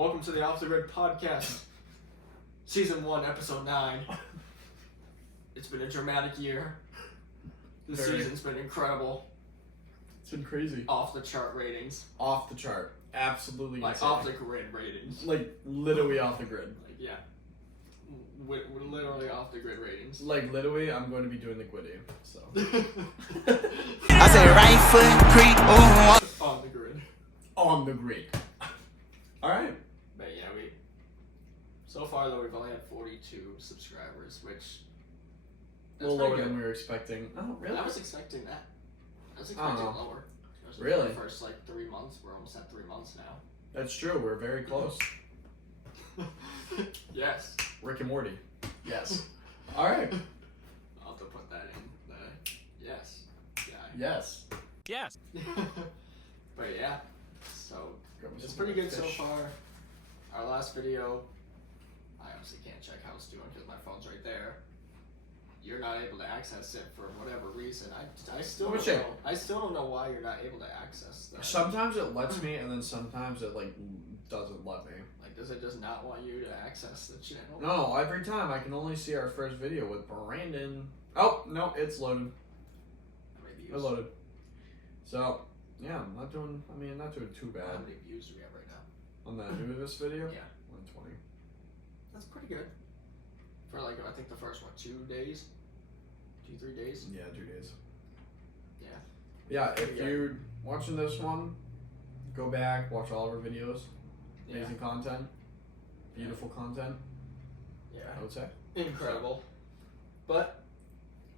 Welcome to the Off the Grid Podcast, Season 1, Episode 9. It's been a dramatic year. This season's been incredible. It's been crazy. Off the chart ratings. Off the chart. Absolutely Like, insane. off the grid ratings. Like, literally off the grid. Like, yeah. We're literally off the grid ratings. Like, literally, I'm going to be doing the Gwitty, so. I said right foot creep On the grid. On the grid. Alright. But yeah, so far though, we've only had 42 subscribers, which... A little lower than we were expecting. Oh, really? I was expecting that. I was expecting lower. Really? The first, 3 months. We're almost at 3 months now. That's true. We're very close. Yes. Rick and Morty. Yes. Alright. I'll have to put that in the yes guy. Yes. Yes. But yeah, so it's pretty good so far. Our last video, I honestly can't check how it's doing because my phone's right there. You're not able to access it for whatever reason. I still don't know. I still don't know why you're not able to access that. Sometimes it lets me, and then sometimes it doesn't let me. Like, does it just not want you to access the channel? No, every time I can only see our first video with Brandon. Oh no, it's loaded. It loaded. So yeah, I'm not doing too bad. How many views do we have right now? On the newest video? Yeah. 120. That's pretty good. For I think the first 2 days? 2-3 days? Yeah, 2 days. Yeah. Yeah, if you're watching this one, go back, watch all of our videos. Amazing content. Beautiful content, Yeah. I would say. Incredible. But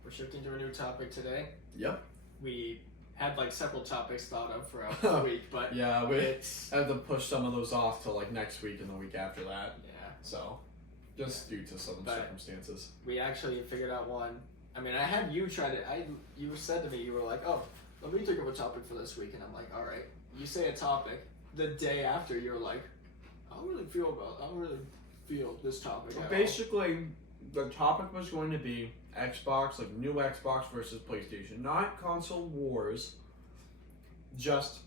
we're shifting to a new topic today. Yep. We had several topics thought of throughout the week, but yeah, we have to push some of those off till next week and the week after that. Yeah. So, just due to some circumstances. We actually figured out one. I mean, I had you try to. You said to me, you were like, "Oh, let me think of a topic for this week," and I'm like, "All right." You say a topic. The day after, you're like, "I don't really feel this topic." Well, at basically, the topic was going to be Xbox, new Xbox versus PlayStation, not console wars. Just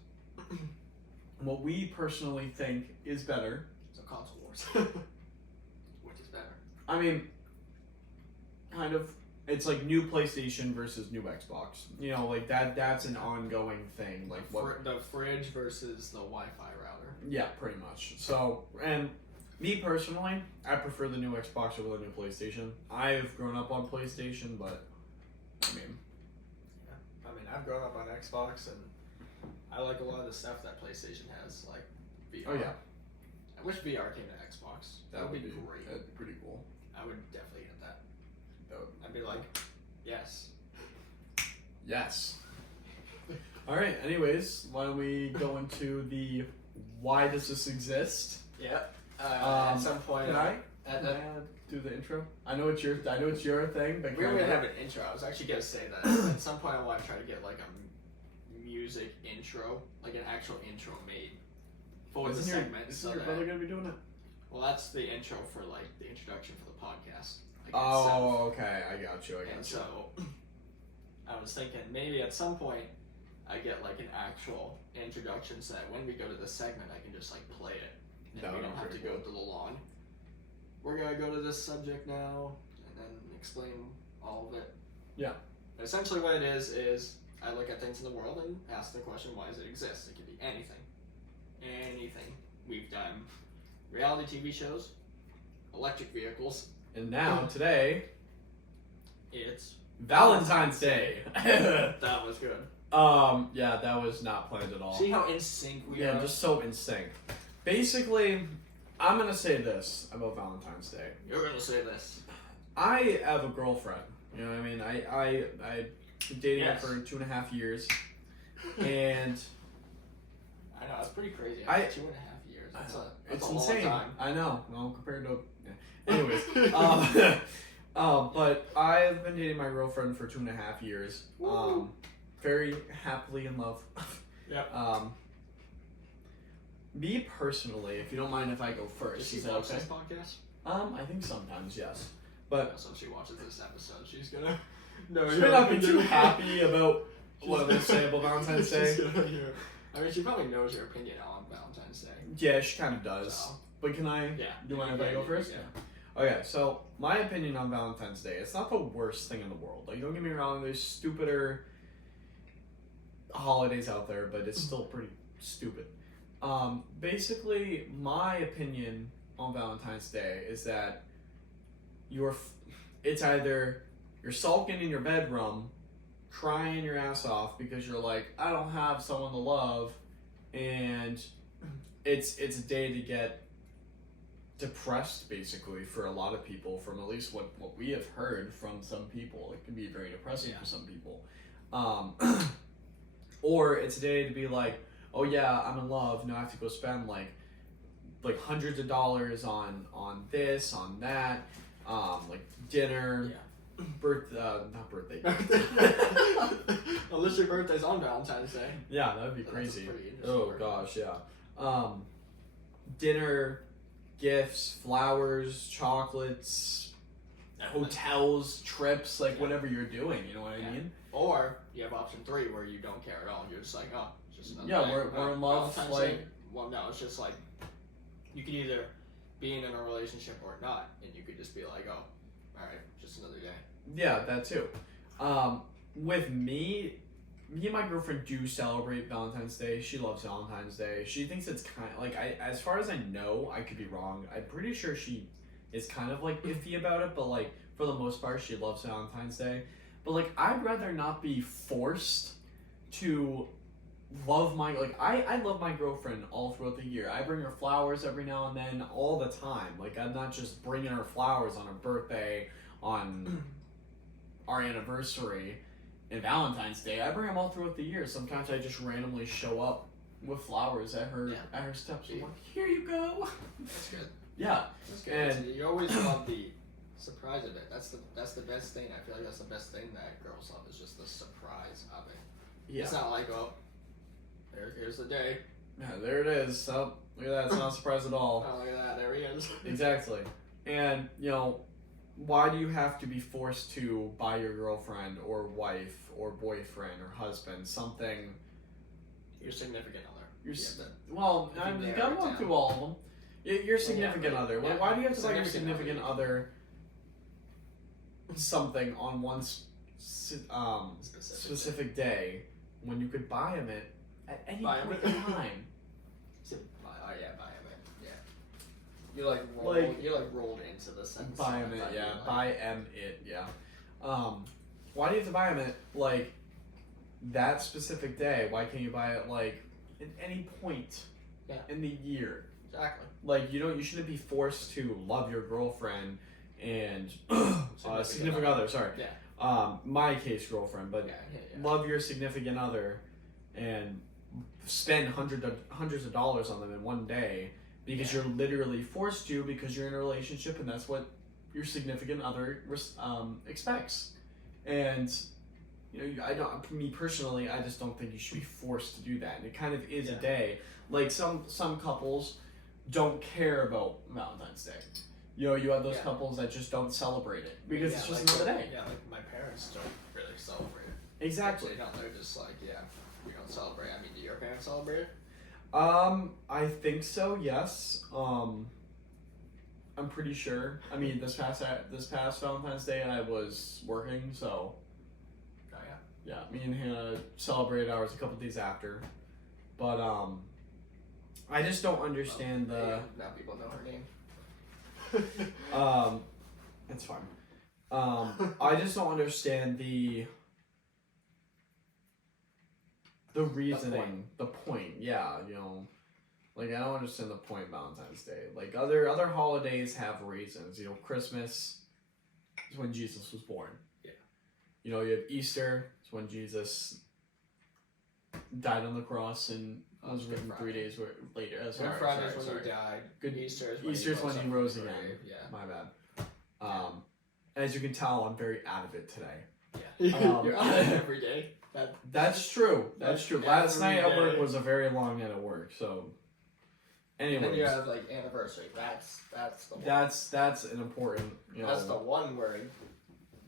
what we personally think is better. So console wars, which is better? I mean, kind of. It's new PlayStation versus new Xbox. That's an ongoing thing. The fridge versus the Wi-Fi router. Yeah, pretty much. So, and me personally, I prefer the new Xbox over the new PlayStation. I've grown up on PlayStation, but I've grown up on Xbox, and I like a lot of the stuff that PlayStation has, like VR. Oh yeah. I wish VR came to Xbox. That would be great. That'd be pretty cool. I would definitely get that. I'd be like, yes. Yes. All right. Anyways, why don't we go into the why does this exist? Yeah. At some point, can I do the intro? I know it's your thing, but we're gonna have an intro. I was actually gonna say that at some point I want to try to get a music intro, an actual intro made for the segment. Isn't your brother gonna be doing it? Well, that's the intro for the introduction for the podcast. Oh, okay. I got you. So, I was thinking maybe at some point I get an actual introduction so that when we go to the segment I can just play it and we don't have to go through the long. We're gonna go to this subject now and then explain all of it. Yeah. But essentially what it is I look at things in the world and ask the question, why does it exist? It could be anything. Anything. We've done reality TV shows, electric vehicles. And now, today, it's Valentine's Day. That was good. Yeah, that was not planned at all. See how in sync we are? Yeah, just so in sync. Basically, I'm gonna say this about Valentine's Day. You're gonna say this. I have a girlfriend. You know what I mean? I dated her for 2.5 years, and I know it's pretty crazy. 2.5 years. That's a insane. long time. I know. Well, compared to. Anyways, but I've been dating my girlfriend for 2.5 years. Very happily in love. Yeah. Me personally, if you don't mind if I go first, Does she is that watch okay? this podcast? I think sometimes, yes. But so if she watches this episode, she's gonna. No, she may not be too happy about what they say about Valentine's Day. I mean, she probably knows your opinion on Valentine's Day. Yeah, she kind of does. So, But can I? yeah. Do you want to go first? Yeah. Okay, so my opinion on Valentine's Day, it's not the worst thing in the world. Like, don't get me wrong, there's stupider holidays out there, but it's still pretty stupid. Basically, my opinion on Valentine's Day is that it's either you're sulking in your bedroom, crying your ass off because you're like, I don't have someone to love, and it's a day to get depressed, basically, for a lot of people. From at least what we have heard from some people, it can be very depressing for some people. Or it's a day to be like, oh yeah, I'm in love, now I have to go spend like hundreds of dollars on this, on that, like dinner, not birthday. Unless your birthday's on Valentine's Day. Yeah, that would be crazy. Oh gosh, yeah. Dinner, gifts, flowers, chocolates, hotels, trips, like whatever you're doing, you know what I mean? Or you have option 3 where you don't care at all. You're just like, oh, it's just another day. We're in love. Valentine's Like, Day. Well, no, it's just like you can either be in a relationship or not, and you could just be like, oh, all right, just another day. yeah, that too. With me and my girlfriend do celebrate Valentine's Day. She loves Valentine's Day. She thinks it's kind of like, as far as I know, I could be wrong. I'm pretty sure she is kind of like iffy about it, but like for the most part, she loves Valentine's Day. But like, I'd rather not be forced to love I love my girlfriend all throughout the year. I bring her flowers every now and then, all the time. Like, I'm not just bringing her flowers on her birthday, on our anniversary, and Valentine's Day. I bring them all throughout the year. Sometimes I just randomly show up with flowers at her steps. I'm like, here you go. That's good. Yeah. That's good. And you always love the surprise of it. That's the best thing. I feel like that's the best thing that girls love, is just the surprise of it. yeah. It's not like, oh, here's the day. Yeah, there it is. Oh, look at that. It's not a surprise at all. Oh, look at that. There he is. Exactly. And, why do you have to be forced to buy your girlfriend or wife or boyfriend or husband something? Your significant other. Well, I'm going through all of them. Your significant other. Yeah. Why do you have to buy your Significant significant other something on one specific day when you could buy them at any point in time? Oh yeah, buy him. Yeah. You're rolled into the sentence. Buy them it, yeah. Buy them it, yeah. Why do you have to buy them at that specific day? Why can't you buy it at any point in the year? Exactly. You shouldn't be forced to love your girlfriend and significant other. Sorry. Yeah. My case, girlfriend, but love your significant other and spend hundreds of dollars on them in one day because you're literally forced to, because you're in a relationship and that's what your significant other expects. And me personally, I just don't think you should be forced to do that. And it kind of is a day. Like some couples don't care about Valentine's Day. You have those couples that just don't celebrate it because it's just another day. Yeah, like my parents don't really celebrate it. Exactly. They're just like, we don't celebrate. I mean, do your parents celebrate it? I think so. Yes. I'm pretty sure. I mean, this past Valentine's Day, I was working, so. Oh yeah. Yeah, me and Hannah celebrated ours a couple days after, but I just don't understand now people know her name. It's fine. I just don't understand the reasoning, the point. Yeah, I don't understand the point of Valentine's Day. Like other holidays have reasons. Christmas is when Jesus was born. Yeah. You have Easter. It's when Jesus died on the cross and was risen 3 days later. Good Friday is when he died. Good Easter is when he rose again. Yeah. My bad. As you can tell, I'm very out of it today. Yeah. You're out of it every day. That's true. That's true. Last night at work was a very long night at work. So, anyways. And then you have anniversary. That's the one. That's an important. That's the one where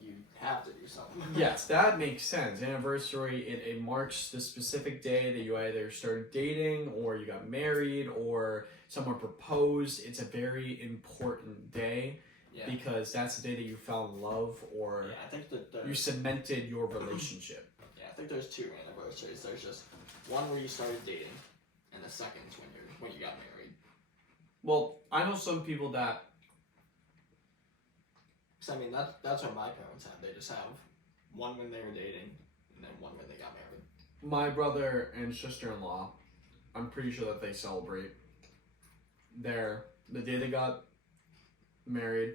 you have to do something. Yes, that makes sense. Anniversary, it marks the specific day that you either started dating or you got married or someone proposed. It's a very important day Yeah. because that's the day that you fell in love or Yeah, I think that you cemented your relationship. yeah, I think there's 2 anniversaries. There's just one where you started dating, and the second is when you got married. Well, I know some people that So I mean that's what my parents have. They just have one when they were dating, and then one when they got married. my brother and sister-in-law, I'm pretty sure that they celebrate the day they got married,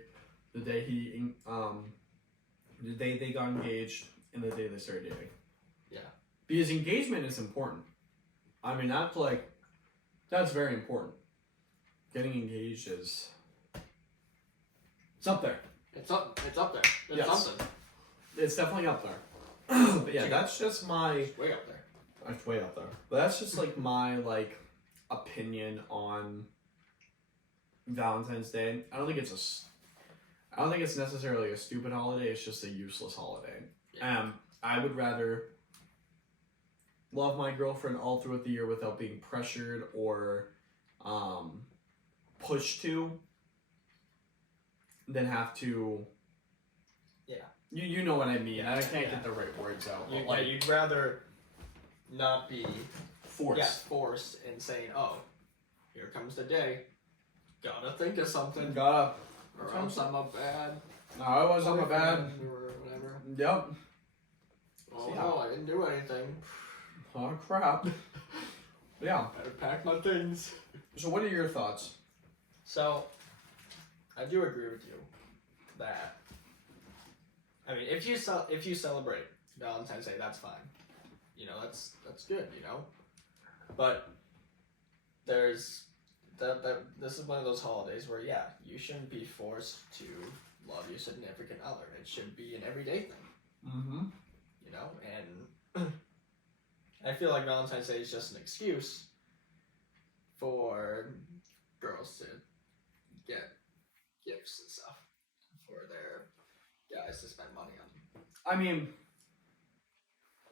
the day the day they got engaged, and the day they started dating. Yeah. Because engagement is important. I mean, that's very important. Getting engaged it's up there. It's up there. It's Yes. something. It's definitely up there. But yeah, that's just my It's way up there. It's way up there. But that's just like my opinion on Valentine's Day. I don't think it's necessarily a stupid holiday. It's just a useless holiday. Yeah. I would rather love my girlfriend all throughout the year without being pressured or pushed to than have to. Yeah. You know what I mean. I can't Yeah. get the right words out. But You'd rather not be forced. forced in saying, "Oh, here comes the day. Gotta think of something, Gotta. or else I'm a bad I'm a bad. boyfriend," or whatever. Yep. Oh Yeah. no, I didn't do anything. Oh crap. Yeah. Better pack my things. So what are your thoughts? So, I do agree with you that. I mean, if you celebrate Valentine's Day, that's fine. You know, that's good. You know, but there's this is one of those holidays where you shouldn't be forced to love your significant other. It should be an everyday thing. Mm-hmm. You know, and I feel like Valentine's Day is just an excuse for girls to get gifts and stuff for their guys to spend money on. I mean,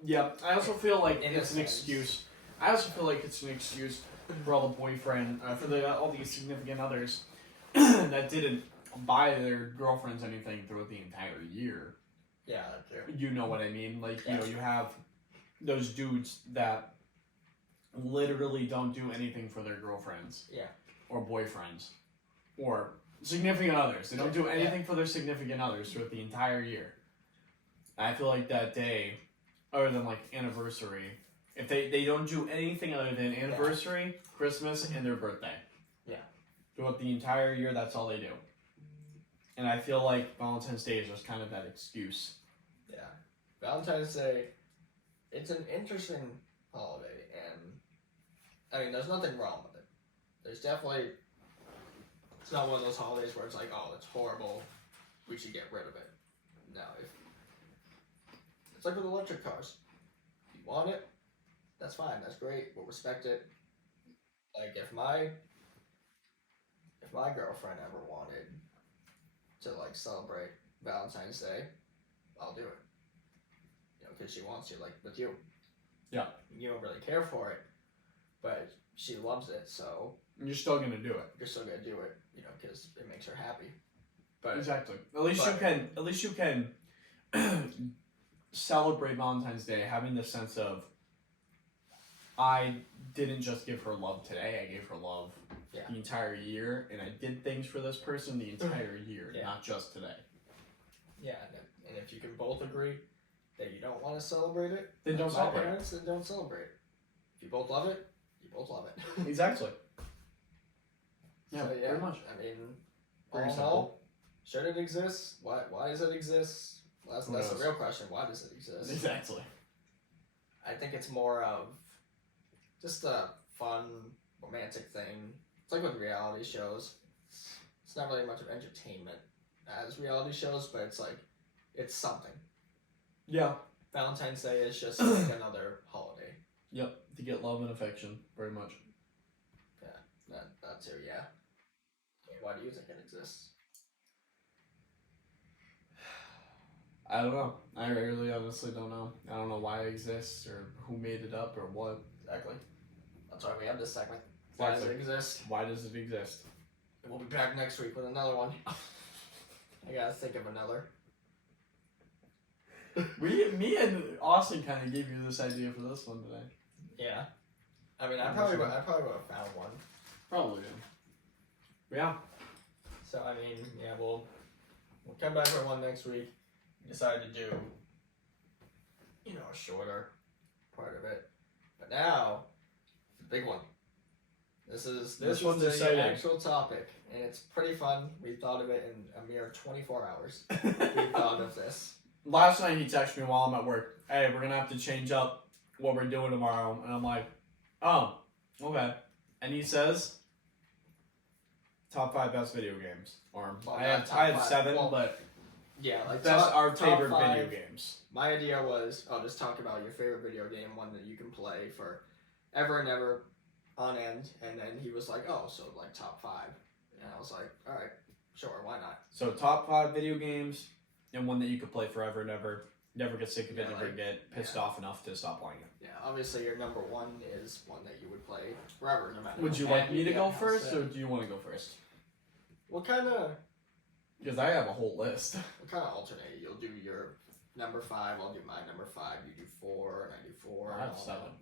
yeah. I also feel like In it's a an sense. excuse. I also feel like it's an excuse for all the boyfriend, all these significant others that didn't buy their girlfriends anything throughout the entire year. Yeah, that's true. You know what I mean? Like, Yeah. you have those dudes that literally don't do anything for their girlfriends. Yeah. Or boyfriends. Or significant others. They don't do anything for their significant others throughout the entire year. I feel like that day, other than anniversary, if they don't do anything other than anniversary, Christmas, and their birthday. Yeah. Throughout the entire year, that's all they do. And I feel like Valentine's Day is just kind of that excuse. Yeah. Valentine's Day, it's an interesting holiday, and I mean, there's nothing wrong with it. There's definitely, it's not one of those holidays where it's like, oh, it's horrible, we should get rid of it. No, it's like with electric cars. If you want it, that's fine, that's great, we'll respect it. Like, if my girlfriend ever wanted to celebrate Valentine's Day, I'll do it. You know, because she wants to, like with you. Yeah. You don't really care for it, but she loves it, so You're still gonna do it. you're still gonna do it. You know, because it makes her happy. But Exactly. At least you can celebrate Valentine's Day having the sense of, I didn't just give her love today, I gave her love Yeah. the entire year, and I did things for this person the entire year, Yeah. not just today. yeah, and if you can both agree that you don't want to celebrate it, Then don't like my celebrate it. parents, then don't celebrate it. If you both love it, you both love it. Exactly. Yeah, So, pretty much. I mean, Very all in simple. all, should it exist? Why does it exist? Well, that's Who the knows? real question. Why does it exist? Exactly. I think it's more of just a fun, romantic thing. It's like with reality shows. It's not really much of entertainment as reality shows, but it's something. Yeah. Valentine's Day is just like another holiday. Yep. To get love and affection, very much. That too, yeah. Why do you think it exists? I don't know. I really honestly don't know. I don't know why it exists or who made it up or what. Exactly. That's why we have this segment. Why does it exist? Why does it exist? We'll be back next week with another one. I gotta think of another. Me and Austin kind of gave you this idea for this one today. Yeah. I mean, I probably would have found one. Probably. Yeah. So I mean, yeah, we'll come back with one next week. We decided to do, a shorter part of it. But now, the big one. This one's the exciting. actual topic, and it's pretty fun. We thought of it in a mere 24 hours. We thought of this. Last night he texted me while I'm at work. Hey, we're gonna have to change up what we're doing tomorrow, and I'm like, oh, okay. And he says, top 5 best video games, or Well, I not have top 5, seven, well, but Yeah, like best our top favorite 5. video games. My idea was, just talk about your favorite video game, one that you can play for ever and ever on end. And then he was like, oh, so like top 5. And I was like, all right, sure, why not? So top 5 video games, and one that you could play forever and ever. Never get sick of it, Yeah, never like- get pissed off enough to stop playing it. Yeah, obviously your number 1 is one that you would play forever, no matter. Would you what. like me to Yeah, go I'll first, say. or do you want to go first? What kind of Because I have a whole list. alternate? You'll do your number 5. I'll do my number 5. You do 4, and I do 4. I and have all 7.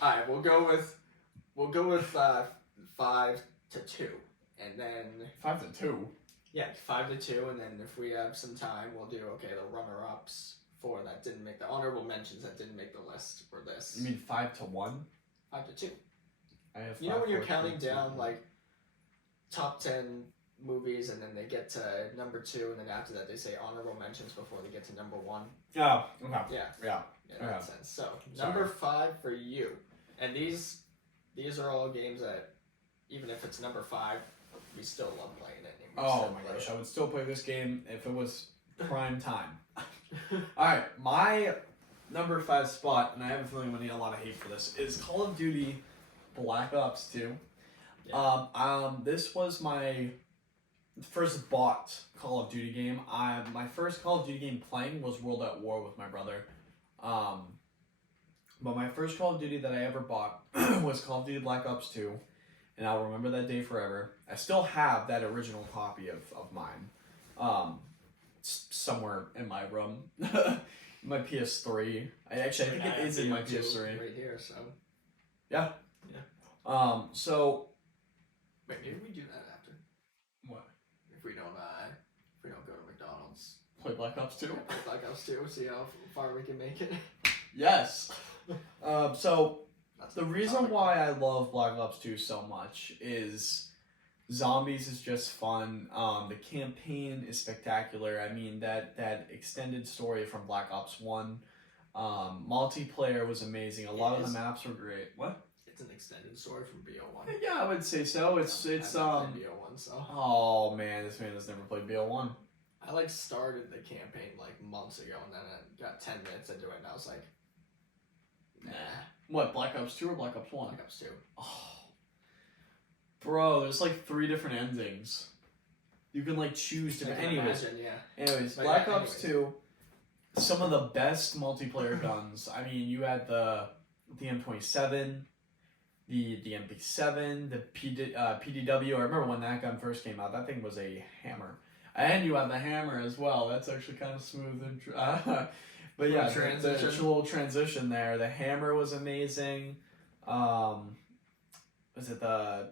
All right, we'll go with 5 to 2, and then 5 to 2. 5 to 2, and then if we have some time, we'll do the runner-ups for that didn't make the honorable mentions that didn't make the list for this. You mean 5 to 1? 5 to 2. I have. You know 5, when you're 4, counting 3, 2. down like top 10 movies, and then they get to number 2, and then after that they say honorable mentions before they get to number 1. Oh, okay. Yeah. Yeah. In that sense. So number 5 for you, and these are all games that even if it's number 5, we still love playing it. And we Oh still my play gosh, it. I would still play this game if it was prime time. Alright, my number 5 spot, and I have a feeling I'm gonna get a lot of hate for this, is Call of Duty Black Ops 2. Yeah. This was my first bought Call of Duty game. My first Call of Duty game playing was World at War with my brother. But my first Call of Duty that I ever bought was Call of Duty Black Ops 2. And I'll remember that day forever. I still have that original copy of mine. Somewhere in my room. My PS3. I think it is in my PS3. right here. So So wait, maybe we do that after. what? If we don't go to McDonald's. Play Black Ops 2? Play Black Ops 2. See how far we can make it. Yes. So That's the a reason topic. why I love Black Ops 2 so much is zombies is just fun. The campaign is spectacular. I mean, that extended story from Black Ops 1. Multiplayer was amazing. A lot of the maps were great. What? It's an extended story from BO1. Yeah, I would say so. It's I've not played BO1, so Oh man, this man has never played BO1. I started the campaign months ago, and then I got 10 minutes into it, and I was like, nah. What, Black Ops 2 or Black Ops 1? Black Ops 2. Oh. Bro, there's 3 different endings. You can choose I different. can Anyways, imagine, yeah. Anyways, But Black yeah, Ops 2, some of the best multiplayer guns. I mean, you had the M27, the MP7, the PDW. I remember when that gun first came out. That thing was a hammer. And you had the hammer as well. That's actually kind of smooth. But yeah, the little transition there. The hammer was amazing. Was it the...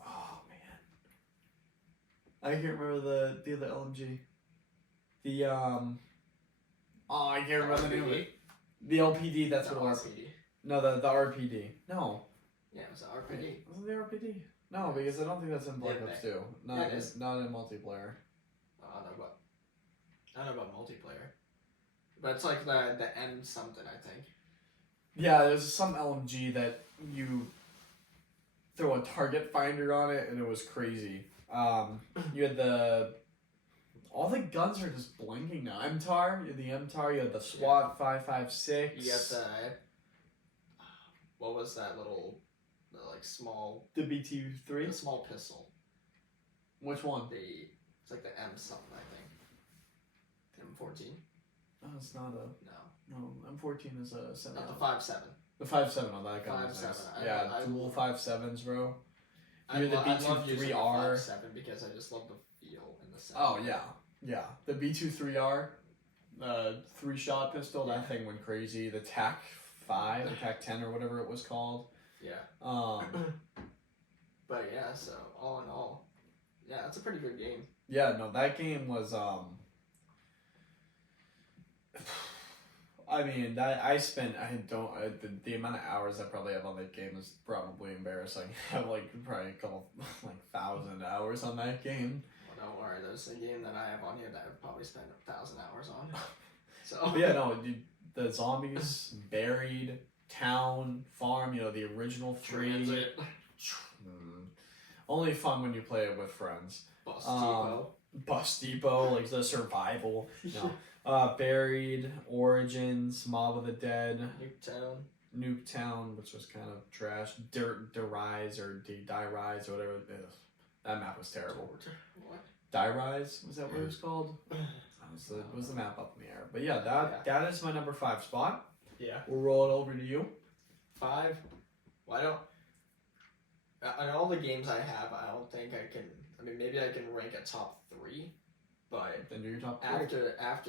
Oh, man. I can't remember the other LMG. I can't remember the name of it. The LPD, that's what it was. RPD. No, the RPD. No. Yeah, it was an RPD. Wasn't the RPD? No, because I don't think that's in Black Ops 2. Yeah, it is. Not in multiplayer. I don't know about multiplayer. But it's the M something, I think. Yeah, there's some LMG that you throw a target finder on it, and it was crazy. You had all the guns are just blinking now. MTAR, you had the MTAR, you had the SWAT 5.56. You got the... What was that little... small... The BT3? The small pistol. Which one? The It's like the M something, I think. M14? Oh, it's not a. No. No, M14 is a 7. Not the 5.7. The 5.7 on that gun is 5.7. nice. I Yeah, love- dual 5.7s, bro. I You're the love using the B23R. 5.7 because I just love the feel in the sound. Oh yeah, yeah. The B23R, 3-shot pistol. That thing went crazy. The TAC 5, the TAC 10, or whatever it was called. Yeah. But yeah, so all in all, yeah, that's a pretty good game. yeah, no, that game was I mean, the amount of hours I probably have on that game is probably embarrassing. I have like probably a couple, like 1,000 hours on that game. Well, don't worry, there's a game that I have on here that I've probably spent 1,000 hours on. So. But yeah, no, the zombies, buried, town, farm, you know, the original 3. Transit. Only fun when you play it with friends. Bus Depot. Bus Depot, like the survival. Buried, Origins, Mob of the Dead, Nuketown, which was kind of trash. Die Rise or whatever. Ugh, that map was terrible. What? Die Rise, was that what it was called? Was the map up in the air? But yeah, that is my number 5 spot. Yeah. We'll roll it over to you. 5. Why don't? On all the games I have, I don't think I can. I mean, maybe I can rank a top 3, but Then do your top 3. after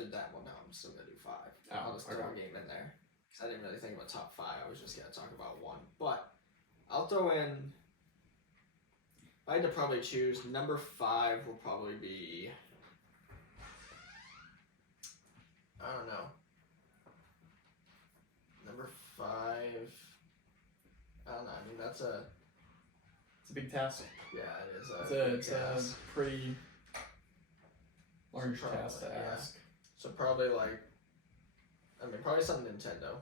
that one, no, I'm still gonna do 5. I'll just throw a game in there because I didn't really think about top 5. I was just gonna talk about 1, but I'll throw in. If I had to probably choose, number 5 will probably be. I don't know. Number 5. I don't know. I mean, that's a. It's a big task. Yeah, it is. It's a pretty large task to ask. So probably like, probably some Nintendo.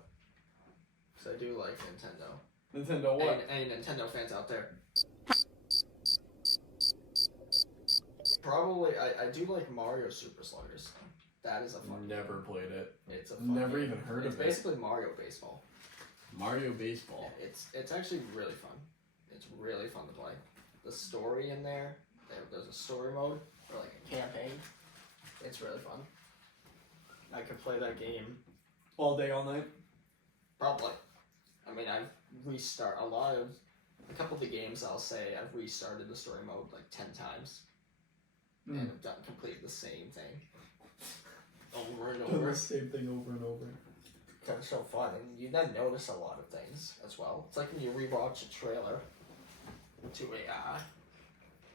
Because I do like Nintendo. Nintendo what? Any Nintendo fans out there? Probably, I do like Mario Super Sluggers. That is a fun Never game. played it. It's a fun Never game. even heard it's of it. It's basically Mario Baseball. Mario Baseball. Yeah, it's actually really fun. It's really fun to play. The story in there's a story mode or like a campaign. It's really fun. I could play that game All day, all night? probably. I mean, I've restarted a couple of the games. I'll say I've restarted the story mode like 10 times, and I've completed the same thing over and over. The same thing over and over. That's so fun, and you then notice a lot of things as well. It's like when you rewatch a trailer to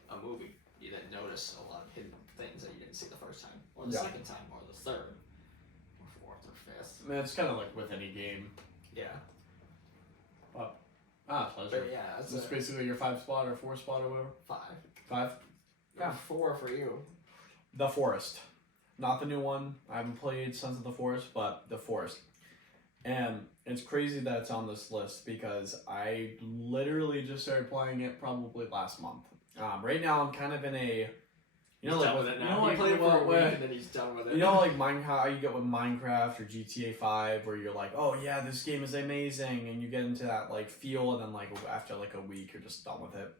a movie, you then notice a lot of hidden things that you didn't see the first time, or the second time, or the third, or fourth, or fifth. I mean, it's kind of like with any game. Yeah. Pleasure. But yeah, It's basically your 5 spot or 4 spot or whatever. 5. 5? Yeah. 4 for you. The Forest. Not the new one. I haven't played Sons of the Forest, but The Forest. And it's crazy that it's on this list because I literally just started playing it probably last month. Right now I'm kind of in a, He's done with it now. He played it for a week and then he's done with it. You know, like how you get with Minecraft or GTA 5, where you're like, oh yeah, this game is amazing, and you get into that like feel, and then like after like a week, you're just done with it.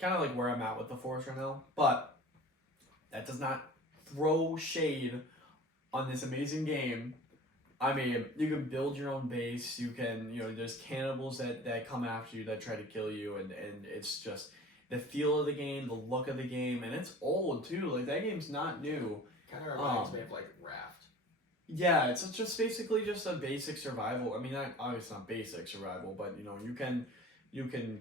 Kind of like where I'm at with The Forest right now, but that does not throw shade on this amazing game. I mean, you can build your own base. You can, there's cannibals that come after you that try to kill you, and it's just the feel of the game, the look of the game, and it's old too. Like that game's not new. Kind of reminds me of like Raft. Yeah, it's just basically just a basic survival. I mean, obviously not basic survival, but you can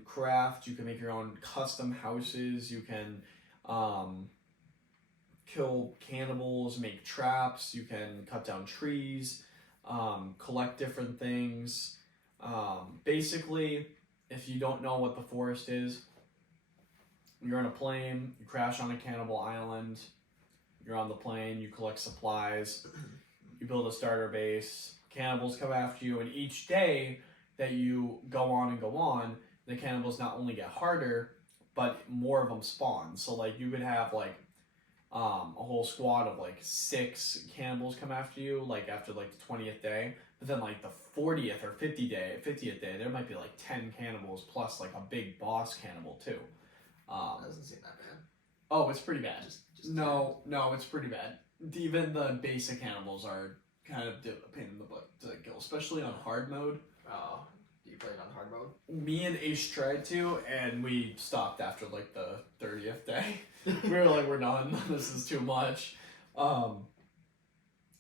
craft, you can make your own custom houses, you can kill cannibals, make traps, you can cut down trees, collect different things. Basically, if you don't know what The Forest is, you're on a plane, you crash on a cannibal island, you're on the plane, you collect supplies, you build a starter base, cannibals come after you, and each day that you go on, the cannibals not only get harder, but more of them spawn. So like you could have like a whole squad of like 6 cannibals come after you, like after like the 20th day, but then like the 40th or 50th day, there might be like 10 cannibals plus like a big boss cannibal too. That doesn't seem that bad. Oh, it's pretty bad. Just No, it's pretty bad. Even the basic animals are kind of a pain in the butt to kill, especially on hard mode. Oh, you played on hard mode? Me and Ace tried to, and we stopped after like the 30th day. We were like, we're done. This is too much.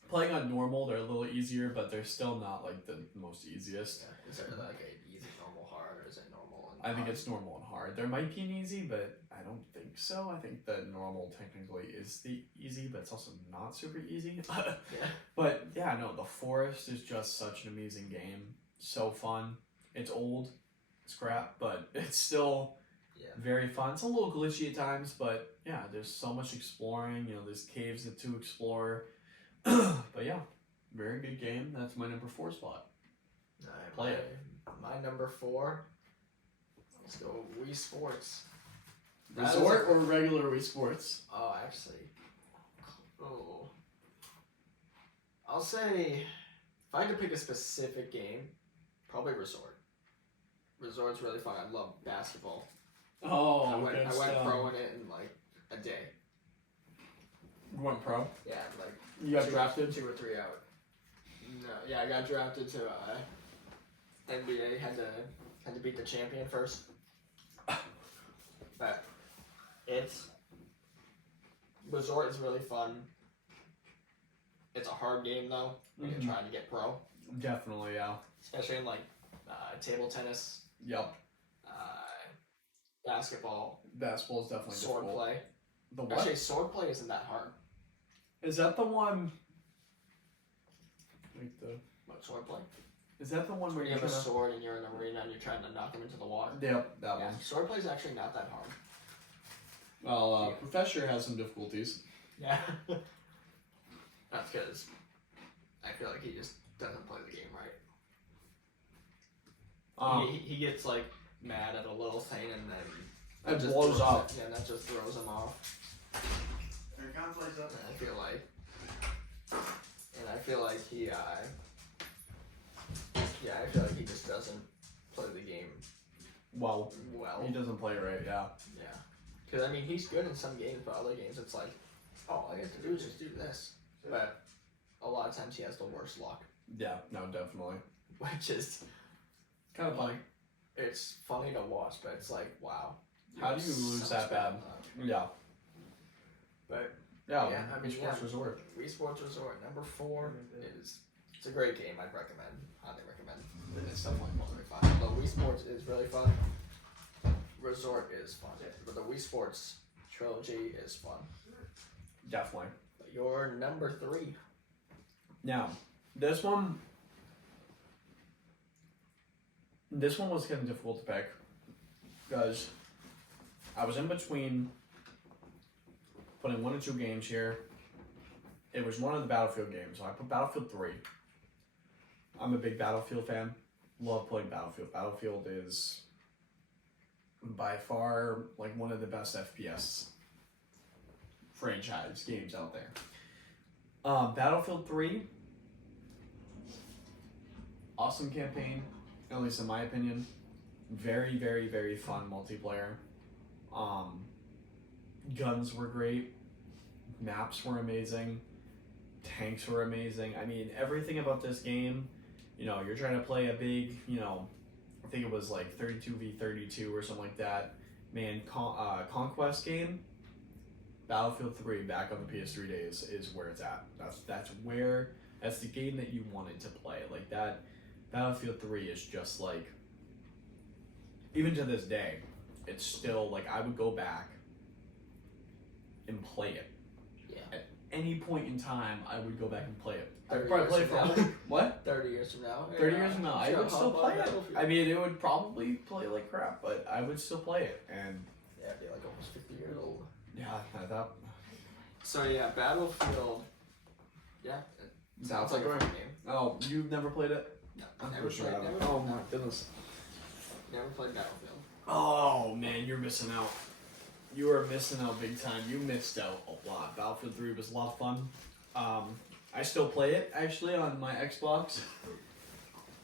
Playing on normal, they're a little easier, but they're still not like the most easiest. Yeah. Is there like a easy, normal, hard, or is it normal and I think hard? it's normal and hard. There might be an easy, but I don't think so. I think the normal technically is the easy, but it's also not super easy. Yeah. But yeah, no, the forest is just such an amazing game. So fun. It's old, it's crap, but it's still Yeah. very fun. It's a little glitchy at times, but yeah, there's so much exploring. You know, there's caves to explore. But yeah, very good game. That's my number 4 spot. Alright, Play it. My number 4. Let's go Wii Sports. That is Resort or regular Wii Sports? Oh, actually. Oh. I'll say, if I had to pick a specific game, probably Resort. Resort's really fun. I love basketball. Oh, I went good pro stuff. in it in like a day. You went pro? Yeah, like You got drafted? 2 or 3 out. No, yeah, I got drafted to NBA. Had to beat the champion first. But Resort is really fun. It's a hard game though when Mhm. you're trying to get pro, Definitely, yeah. especially in like table tennis, Yep. basketball, Basketball is definitely sword difficult. play. The what? Actually, sword play isn't that hard. Is that the one? Wait, What sword play? is that the one Where where you you're have a trying sword and you're in an arena and you're trying to knock them into the water. to? Yep, that Yeah, one. sword play is actually not that hard. Well, Yeah. Professor has some difficulties. Yeah. That's because I feel like he just doesn't play the game right. He gets like mad at a little thing and then It just blows throws up. Yeah, that just throws him off. And I feel like he I feel like he just doesn't play the game Well, well. he doesn't play right, yeah. Yeah. Because, I mean, he's good in some games, but other games it's like, oh, all I have to do is just do this. But a lot of times he has the worst luck, Yeah, no, definitely. which is, Kind of funny. it's funny to watch, but it's like, wow. How do you lose that bad? Yeah. But Yeah, Yeah, I mean, Wii Sports yeah. Resort. Wii Sports Resort, number 4 it's a great game. I'd recommend, highly recommend. It's definitely really fun. But Wii Sports is really fun. Resort is fun. But the Wii Sports trilogy is fun. Definitely. But your number 3. Now, this one was kind of difficult to pick because I was in between putting 1 or 2 games here. It was one of the Battlefield games, so I put Battlefield 3. I'm a big Battlefield fan. Love playing Battlefield. Battlefield is by far like one of the best FPS franchise games out there. Battlefield 3, awesome campaign, at least in my opinion. Very, very, very fun multiplayer. Guns were great. Maps were amazing. Tanks were amazing. I mean, everything about this game, you know, you're trying to play a big, you know, I think it was like 32v32 or something like that. Man, Conquest game, Battlefield 3 back on the PS3 days is where it's at. That's the game that you wanted to play. Like that, Battlefield 3 is just like, even to this day, it's still like I would go back and play it. Yeah. At any point in time, I would go back and play it. I 30 would probably play years it for from a now. whole, what? 30 years from now. 30 years from now, I Sure, would still hop on play it. Battlefield. I mean, it would probably play like crap, but I would still play it. And Yeah, I'd be like almost 50 years old. yeah, I thought So yeah, Battlefield. Yeah, it sounds like a fun game. Oh, you've never played it? No, I'm never pretty sure played. I Never, haven't. Oh my goodness. never played Battlefield. Oh man, you're missing out. You are missing out big time. You missed out a lot. Battlefield 3 was a lot of fun. I still play it actually on my Xbox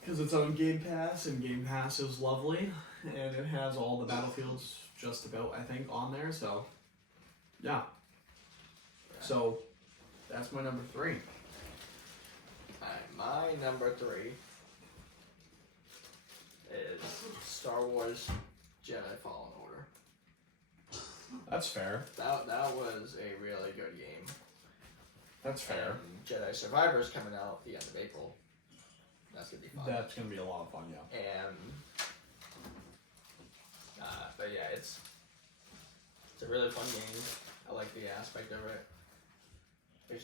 because it's on Game Pass, and Game Pass is lovely, and it has all the Battlefields just about I think on there. So Yeah. So, that's my number 3. Alright, my number 3 is Star Wars Jedi Fallen Order. That's fair. That was a really good game. That's fair. And Jedi Survivor is coming out at the end of April. That's gonna be fun. That's gonna be a lot of fun, yeah. And but yeah, it's a really fun game. I like the aspect of it.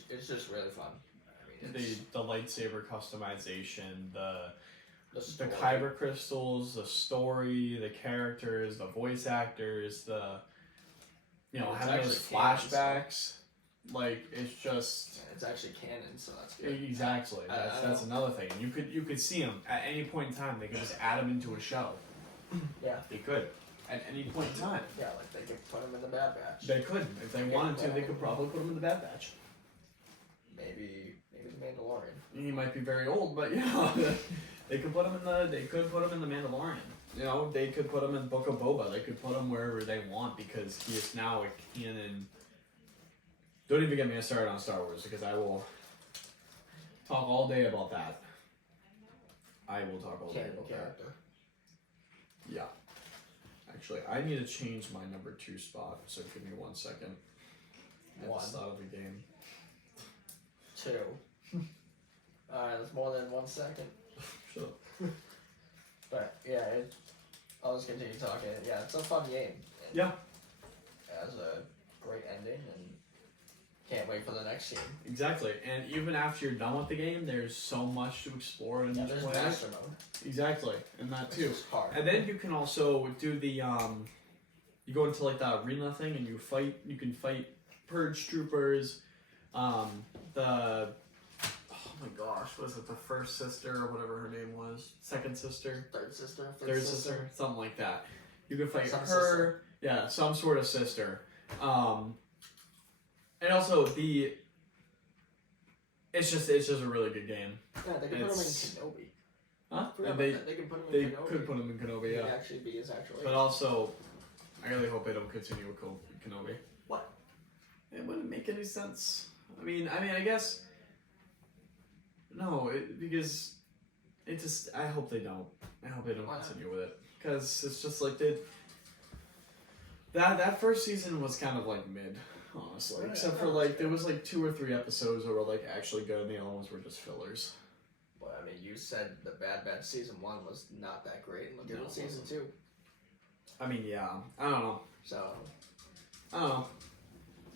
It's just really fun. I mean, The lightsaber customization, the story. kyber crystals, the story, the characters, the voice actors, the It's having actually those canon, flashbacks. Like it's just Yeah, it's actually canon, so that's good. exactly. That's another thing. You could see them at any point in time. They could just add them into a show. Yeah. They could at any point in time. Yeah, like they could put them in the Bad Batch. They could if they wanted to. They could probably put them in the Bad Batch. Maybe the Mandalorian. He might be very old, but they could put him in the. They could put him in the Mandalorian. They could put him in Book of Boba. They could put him wherever they want because he is now a canon. Don't even get me started on Star Wars because I will talk all day about that. I will talk all day Canon about character. that. Yeah. Actually, I need to change my number 2 spot. So give me 1 second. I One. just thought of a game. 2. Alright, that's more than 1 second. Shut up. But yeah, I'll just continue talking. Yeah, it's a fun game. And Yeah. It has a great ending and can't wait for the next game. Exactly, and even after you're done with the game, there's so much to explore and Yeah, there's play. master mode. Exactly, and that Which too. is hard. And then you can also do the you go into like the arena thing and you can fight purge troopers, the oh my gosh, was it the first sister or whatever her name was? Second sister? Third sister? Third sister? Something like that. You can fight Some her, sister. yeah, some sort of sister. And also it's just a really good game. Yeah, they can put him in It's- Kenobi. Huh? Forgot And about that. They can put him they in Kenobi. could put him in Kenobi, He'd yeah. actually be his actual But age. also, I really hope they don't continue with Kenobi. What? It wouldn't make any sense. I mean, I guess no, because it just. I hope they don't. I hope they don't Why not? continue with it because it's just like that first season was kind of like mid, honestly. Right. Except for like there was like 2 or 3 episodes that were like actually good, and the other ones were just fillers. Well, I mean, you said the Bad Batch season 1 was not that great, and look No, at it season 2. I mean, yeah, I don't know. So, I don't know.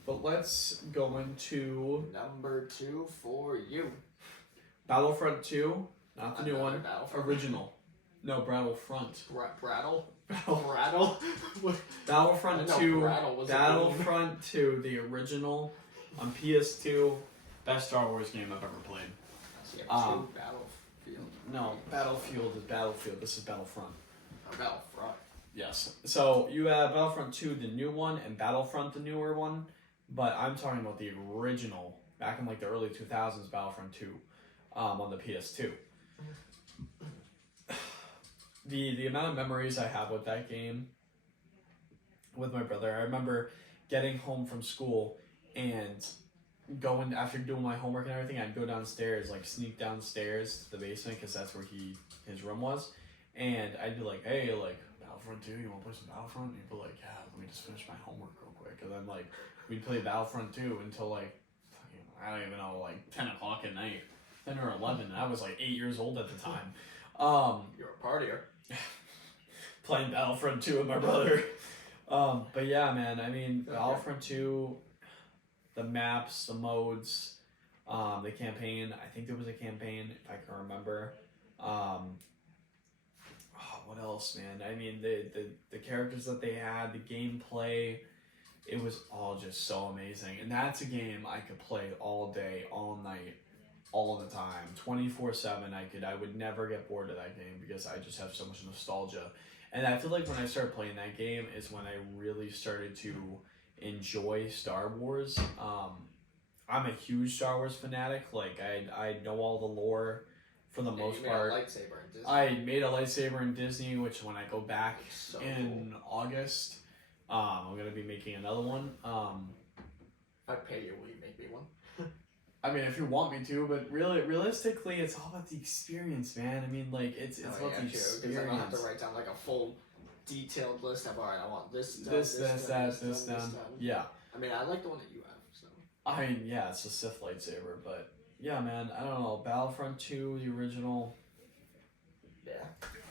But let's go into number 2 for you. Battlefront 2, not the new Another one, Battlefront. original. No, Battlefront. Brattle? Brattle? Battlefront I know 2, Brattle was a Battlefront 2, the original on PS2, best Star Wars game I've ever played. So you have 2 Battlefield. No, Battlefield is Battlefield. This is Battlefront. Oh, Battlefront. Yes. So you have Battlefront 2, the new one, and Battlefront, the newer one. But I'm talking about the original, back in like the early 2000s, Battlefront 2, on the PS2. The amount of memories I have with that game, with my brother, I remember getting home from school and going, after doing my homework and everything, I'd go downstairs, like sneak downstairs to the basement, because that's where his room was, and I'd be like, hey, like, Battlefront 2, you want to play some Battlefront? And he'd be like, yeah, let me just finish my homework real quick, and then, like, we'd play Battlefront 2 until, like, I don't even know, like, 10 o'clock at night, 10 or 11, and I was, like, 8 years old at the time. You're a partier. Playing Battlefront 2 with my brother. But yeah, man, I mean, Okay. Battlefront 2, the maps, the modes, the campaign, I think there was a campaign, if I can remember. What else, man? I mean, the characters that they had, the gameplay, it was all just so amazing. And that's a game I could play all day, all night, all the time, 24/7. I would never get bored of that game because I just have so much nostalgia. And I feel like when I started playing that game is when I really started to enjoy Star Wars. I'm a huge Star Wars fanatic. Like I know all the lore for the most you made part. a lightsaber in Disney. I made a lightsaber in Disney, which when I go back So in August, I'm gonna be making another one. I'd pay you. Will you make me one? I mean, if you want me to, but really, realistically, it's all about the experience, man. I mean, like, it's about the Because experience. I don't have to write down like a full detailed list of, alright, I want this done, This done. Yeah. I mean, I like the one that you have, so. I mean, yeah, it's a Sith lightsaber, but yeah, man, I don't know. Battlefront 2, the original. Yeah.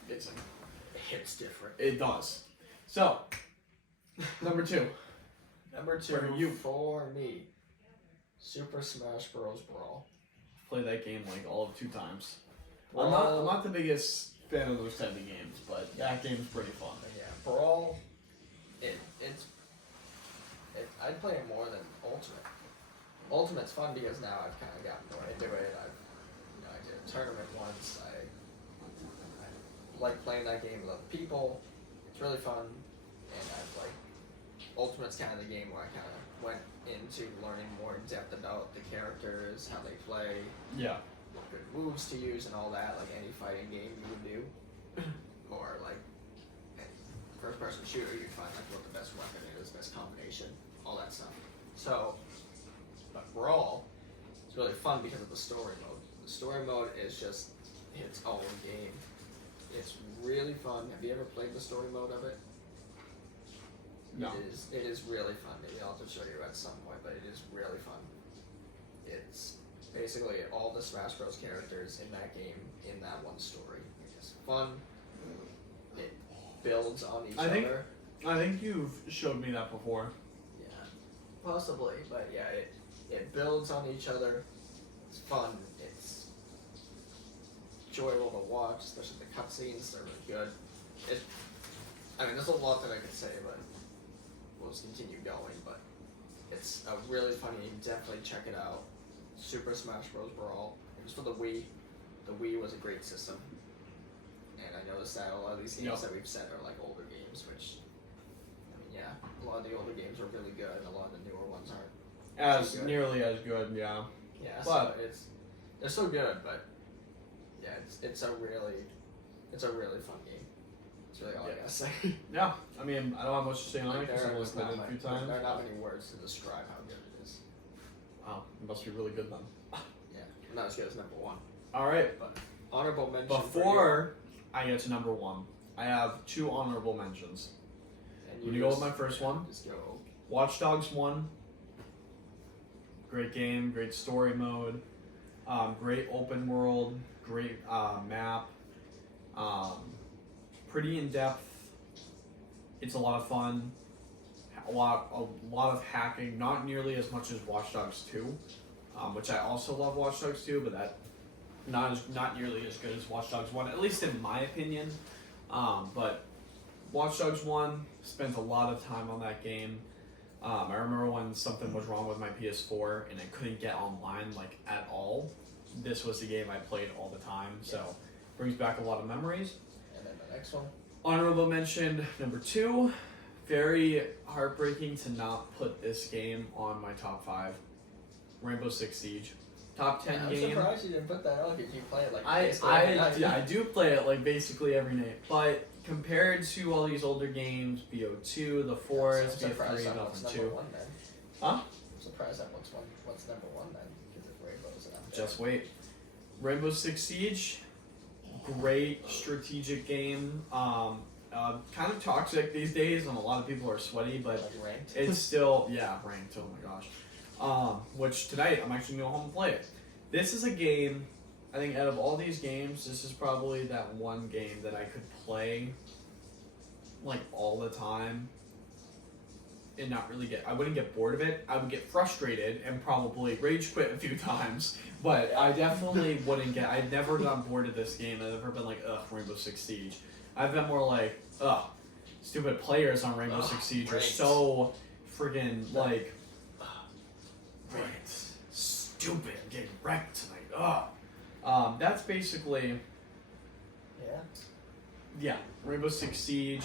It hits different. It does. So, number 2. Number 2 For you. for me, Super Smash Bros. Brawl. Played that game like all of 2 times. Brawl. I'm not the biggest fan of those type of games, but that game's pretty fun. Yeah, Brawl. I'd play it more than Ultimate. Ultimate's fun because now I've kind of gotten more into it. I did a tournament once. I like playing that game with other people. It's really fun, and Ultimate's kind of the game where I kind of went into learning more in depth about the characters, how they play, Yeah. what good moves to use, and all that. Like any fighting game you would do, or like any first-person shooter, you'd find like what the best weapon is, best combination, all that stuff. So, but Brawl is really fun because of the story mode. The story mode is just its own game. It's really fun. Have you ever played the story mode of it? No. It is really fun. Maybe I'll have to show you at some point, but it is really fun. It's basically all the Smash Bros. Characters in that game in that one story. It's fun. It builds on each other. I think you've showed me that before. Yeah, possibly, but yeah, it builds on each other. It's fun. It's enjoyable to watch, especially the cutscenes. They're really good. I mean, there's a lot that I could say, but we'll just continue going. But it's a really funny. You can definitely check it out. Super Smash Bros. Brawl. It was for the Wii. The Wii was a great system, and I noticed that a lot of these games that we've said are like older games, which I mean, yeah, a lot of the older games are really good, and a lot of the newer ones aren't. As Good. nearly as good, yeah. Yeah, But- so they're so good, but yeah, it's a really fun game. That's really all I gotta say. Yeah, I mean, I don't have much to say on it because I've only There's played it a not few many- times. there are not many words to describe how good it is. Wow, it must be really good then. Yeah, not as good as number 1, Alright, but honorable mention. before I get to number 1, I have 2 honorable mentions. and When you go with my first one? Just go. Watch Dogs 1. Great game, great story mode, great open world, great map, pretty in depth. It's a lot of fun. A lot of hacking, not nearly as much as Watch Dogs 2, which I also love Watch Dogs 2, but that not nearly as good as Watch Dogs 1, at least in my opinion. But Watch Dogs 1, spent a lot of time on that game. I remember when something was wrong with my PS4 and I couldn't get online like at all. This was the game I played all the time, so brings back a lot of memories. And then the next one. Honorable mention number 2, very heartbreaking to not put this game on my top 5. Rainbow Six Siege, top 10 I'm game. surprised you didn't put that on because you play it like basically every night. I do play it like basically every night, but compared to all these older games, BO2, The Forest, I'm surprised BO3, that one's Battlefield number 2. 1 then. Huh? I'm surprised that what's number 1 then, because if Rainbow's up there. Just wait. Rainbow Six Siege, great strategic game. Kind of toxic these days, and a lot of people are sweaty, but Like ranked. it's still ranked. Oh my gosh. Which tonight I'm actually gonna go home and play it. This is a game. I think out of all these games, this is probably that one game that I could play like all the time and not really I wouldn't get bored of it. I would get frustrated and probably rage quit a few times, but I definitely wouldn't I've never gotten bored of this game. I've never been like, ugh, Rainbow Six Siege. I've been more like, ugh, stupid players on Rainbow Six Siege are right. so friggin' like, stupid, getting wrecked tonight, ugh. That's basically, Yeah. Rainbow Six Siege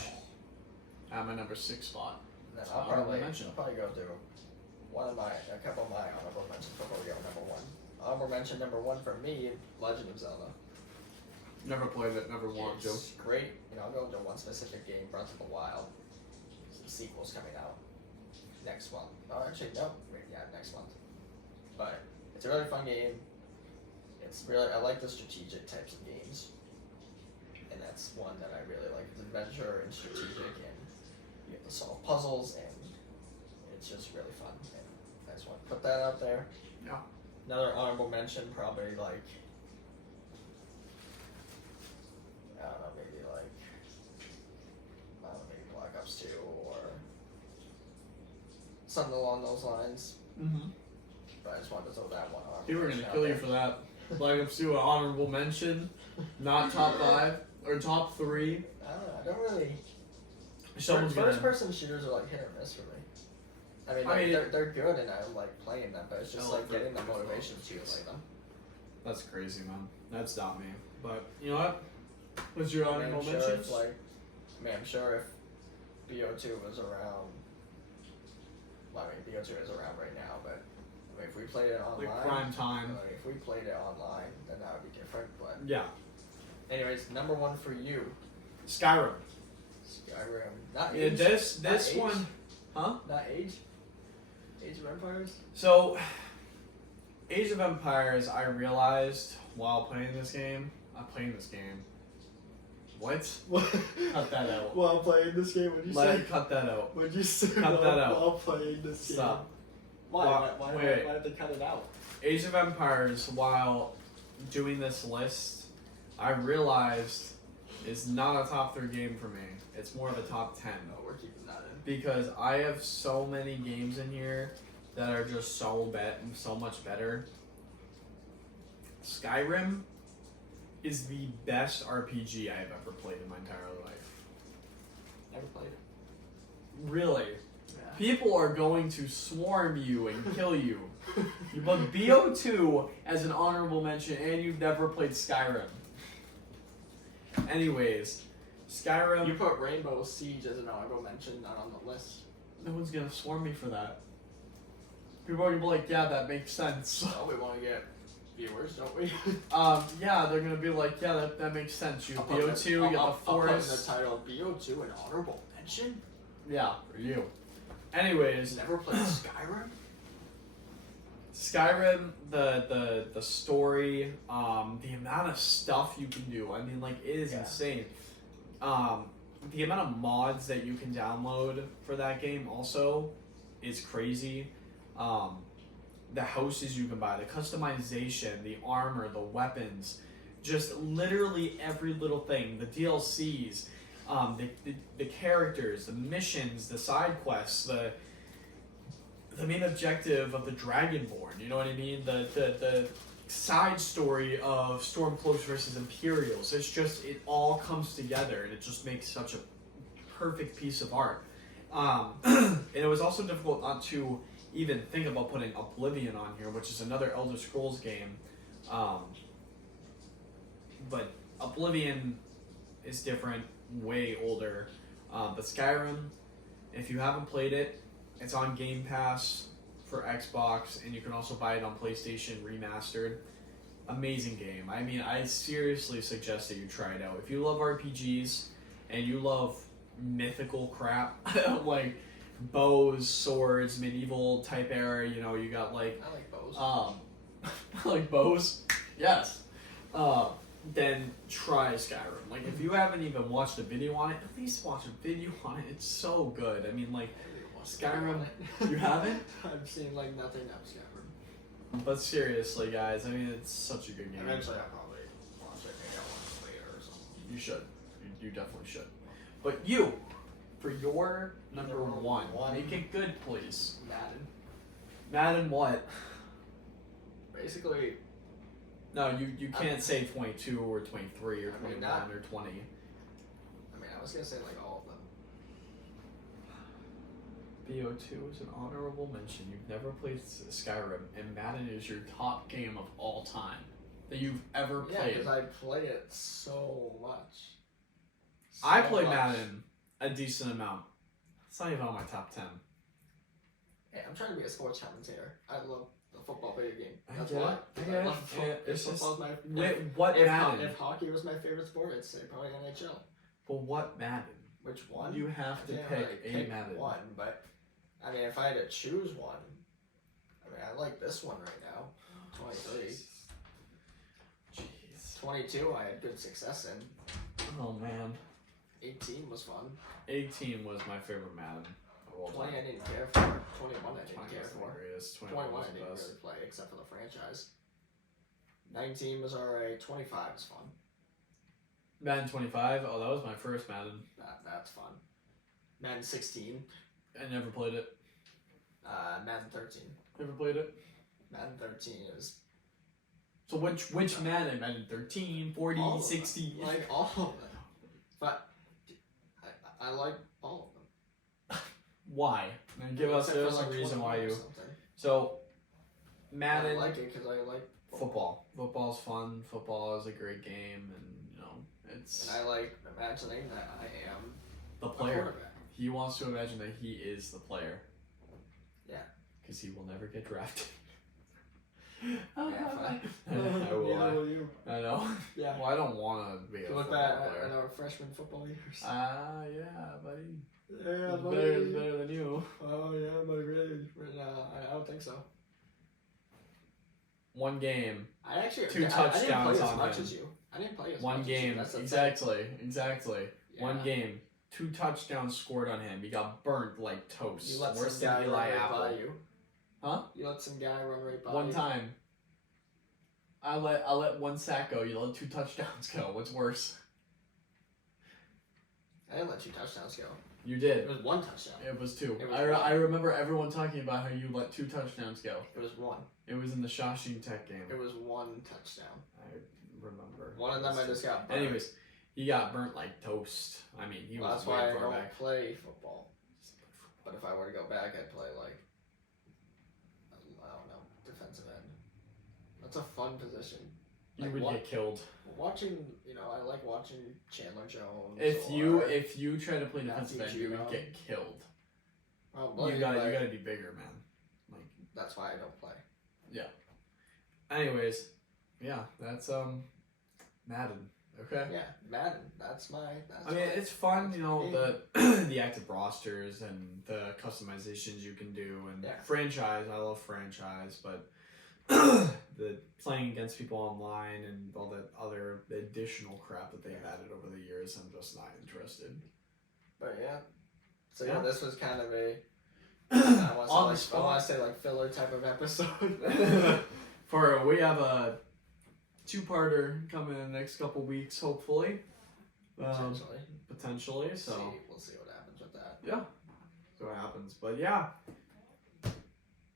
at my number 6 spot. And then Honorable I'll mention. probably go through a couple of my honorable mentions before we go number 1. Honorable mention number 1 for me, Legend of Zelda. Never played it, never wanted to. It's great. I'll go into one specific game, Breath of the Wild. The sequel's coming out. next month. Oh, actually, no. Wait, yeah, next month. But it's a really fun game. I like the strategic types of games. And that's one that I really like. It's adventure and strategic, and you have to solve puzzles, and it's just really fun. And I just want to put that out there. Yeah. Another honorable mention, probably like, I don't know, maybe Black Ops 2 or something along those lines. Mm-hmm. But I just wanted to throw that one on. People are gonna kill you for that. Black Ops 2, an honorable mention, not top 5 or top 3. I don't know. I don't really. Someone's First gonna. person shooters are like hit or miss for me. I mean, they're good and I like playing them, but it's just like getting the motivation to play them. That's crazy, man. That's not me. But you know what? What's your honorable mentions? I'm sure if BO2 was around. Well, I mean, BO2 is around right now, but I mean, if we played it online, Like prime time. if we played it online, then that would be different. But Yeah. anyways, number 1 for you, Skyrim. Skyrim. Not Yeah, Age. this Not Age. one, huh? Not Age. Age of Empires. So, Age of Empires, I realized while playing this game. What? Cut that out. While playing this game, what'd you Let say? it cut that out. What'd you say? Cut that out. While playing this game. Stop. Why? Why wait. did they cut it out? Age of Empires, while doing this list, I realized is not a top 3 game for me. It's more of a top 10. No, we're keeping that in. Because I have so many games in here that are just so much better. Skyrim is the best RPG I've ever played in my entire life. Never played it. Really. Yeah. People are going to swarm you and kill you. You put BO2 as an honorable mention and you've never played Skyrim. Anyways, Skyrim... You put Rainbow Siege as an honorable mention, not on the list. No one's gonna swarm me for that. People are gonna be like, yeah, that makes sense. So we want to get viewers, don't we? Yeah, they're gonna be like, yeah, that makes sense. You have BO2, you got the I'll put in forest. the title BO2 an honorable mention. Yeah, for you. Anyways, Never played Skyrim. Skyrim, the story, the amount of stuff you can do. I mean, like, it is insane. The amount of mods that you can download for that game also is crazy. The houses you can buy, the customization, the armor, the weapons, just literally every little thing. The DLCs, the characters, the missions, the side quests, the main objective of the Dragonborn. You know what I mean? The side story of Stormcloaks versus Imperials. It's just, it all comes together and it just makes such a perfect piece of art. And it was also difficult not to even think about putting Oblivion on here, which is another Elder Scrolls game. But Oblivion is different, way older. But Skyrim, if you haven't played it, it's on Game Pass for Xbox, and you can also buy it on PlayStation Remastered. Amazing game. I mean, I seriously suggest that you try it out. If you love RPGs and you love mythical crap, like bows, swords, medieval type era, you know, you got like... I like bows. like bows? Yes. Then try Skyrim. Like, if you haven't even watched a video on it, at least watch a video on it. It's so good. I mean, like, Skyrim, you haven't? I've seen like nothing of Skyrim. But seriously, guys, I mean, it's such a good game. Eventually, I'll probably watch it. Maybe I'll watch it later or something. You should. You definitely should. But you, for your number one, make it good, please. Madden. Madden what? Basically, No, you can't say 22 or 23 or 21 or 20. I mean, I was gonna say like all of them. BO2 is an honorable mention. You've never played Skyrim, and Madden is your top game of all time that you've ever Yeah, played. because I play it so much. I play Madden a decent amount. It's not even on my top 10. Hey, I'm trying to be a sports commentator. I love the football video game. That's I why. get I it. love Yeah, it's football's just- my What if, Madden? if hockey was my favorite sport, I'd say probably NHL. But what Madden? Which one? You have to I can't pick really a pick Madden. one, but I mean, if I had to choose one, I mean, I like this one right now. 23. Jeez. 22, I had good success in. Oh man. 18 was fun. 18 was my favorite Madden of all 20 time. I didn't care for. 21 I 20 didn't care was the for. greatest. 21 was I the didn't best. really play except for the franchise. 19 was alright. 25 is fun. Madden 25. Oh, that was my first Madden. That's fun. Madden 16. I never played it. Madden 13. Never played it. Madden 13 is So which Madden? Madden 13, 40, all of 60? them. Like all of them. But I like all of them. Why? And give us Except for, a reason 21 why or you. something. So I Madden. like it because I like Football. Football's fun. Football is a great game, and you know it's And I like imagining that I am the a player. quarterback. He wants to imagine that he is the player. Yeah. Because he will never get drafted. Yeah, I will. will you. I know. Yeah. Well, I don't want to be a If you look football back at player. our freshman football years. Yeah, buddy. Yeah, It's better than you. Oh yeah, but really, I don't think so. One game. I actually Two I touchdowns didn't play as on much him. as you. I didn't play as One much as you. game. That's the thing. Exactly. Yeah. One game. 2 touchdowns scored on him. He got burnt like toast. You let Worse some guy than run Eli right Apple. by you. Huh? You let some guy run right by One you. time. I let 1 sack go. You let 2 touchdowns go. What's worse? I didn't let 2 touchdowns go. You It did. was 1 touchdown. It was 2. It was I remember everyone talking about how you let 2 touchdowns go. It was 1. It was in the Shawshin Tech game. It was 1 touchdown. I remember. One of them I just got burnt. Anyways, he got burnt like toast. I mean, he Well, was that's a why great I don't quarterback. play football. But if I were to go back, I'd play like I don't know, defensive end. That's a fun position. You Like, would what- get killed. Watching, I like watching Chandler Jones. If or you try to play Matthew defensive end, you would Judon. get killed. Probably, You gotta be bigger, man. Like, That's why I don't play. anyways, yeah, that's Madden. Okay. Yeah, Madden. That's I mean, it's fun, that's you know, my the the active rosters and the customizations you can do, and Yeah. franchise. I love franchise, but the playing against people online and all that other additional crap that they've added over the years, I'm just not interested. But yeah. So Yeah. this was kind of a I On the want spot. to say like filler type of episode. We have a 2-parter coming in the next couple weeks, hopefully. Potentially. Potentially, so We'll see what happens with that. yeah, see what happens. But yeah,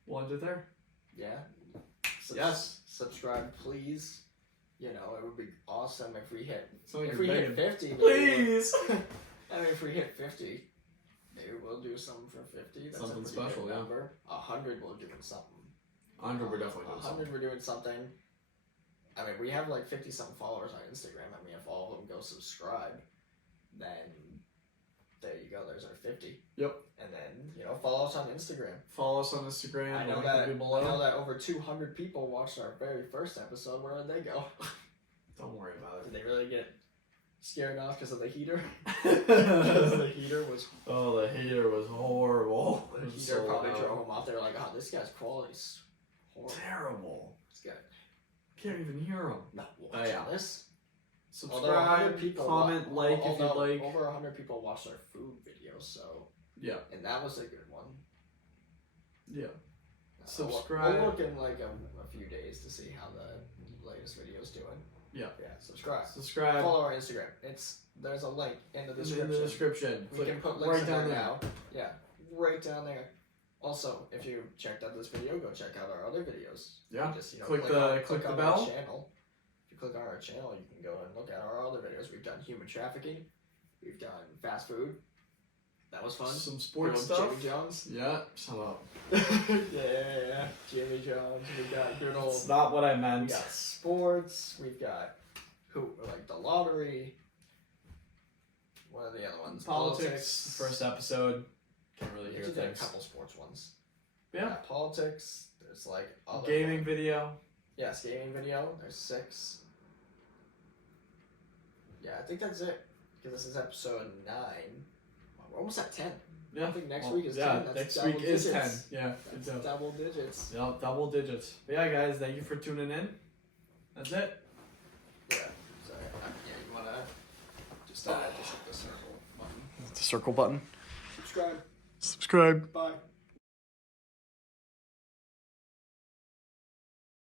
we'll end it there. Yeah. Yes. Subscribe, please. It would be awesome if we hit So if you're we begging. hit 50. maybe Please. I mean, if we hit 50, maybe we'll do something for 50. That's Something a pretty special, good yeah. number. 100, we're doing something. 100, we're definitely doing 100, something. we're doing something. I mean, we have like 50-something followers on Instagram. I mean, if all of them go subscribe, then there you go. There's our 50. Yep. And then, follow us on Instagram. Follow us on Instagram. I the know link that will be below. I know that over 200 people watched our very first episode. Where did they go? Don't worry about Did they really get scared off because of the heater? it. Because the heater was Oh, the hater was horrible. the It was heater so probably loud. drove him off. They were like, "Oh, this guy's quality's horrible. Terrible. This guy Can't even hear him. not watching yeah. this." Although 100 Subscribe, people comment, like if you'd although like. Over 100 people watched our food video, so Yeah. and that was a good one. Yeah. We'll Subscribe. look in like a few days to see how the latest video's doing. Yeah. Yeah. Subscribe. Subscribe. Follow our Instagram. There's a link in the description. In the description. We Click can put links right in down there there. now. Yeah, right down there. Also, if you checked out this video, go check out our other videos. Yeah. Just Click on the our bell. channel. If you click on our channel, you can go and look at our other videos. We've done human trafficking. We've done fast food. That was fun. Some Good sports old stuff. Jimmy Jones. Yeah. Shut up. yeah. Jimmy Jones. We got good old. It's not what I We meant. got sports. We've got like the lottery. What are the other ones? Politics. First episode. Can't really We hear actually did a things. couple sports ones. Yeah. Politics. There's like other Gaming video. Yes, gaming video. There's 6. Yeah, I think that's it. Because this is episode 9. Well, We're almost at 10. Yeah. I think next Well, week is yeah, 10. That's next double week is digits. 10. Yeah. That's double digits. Yep, double digits. But yeah, guys, thank you for tuning in. That's it. Yeah. Sorry. Yeah, you want to just hit the circle button. The circle button. Subscribe. Subscribe. Bye.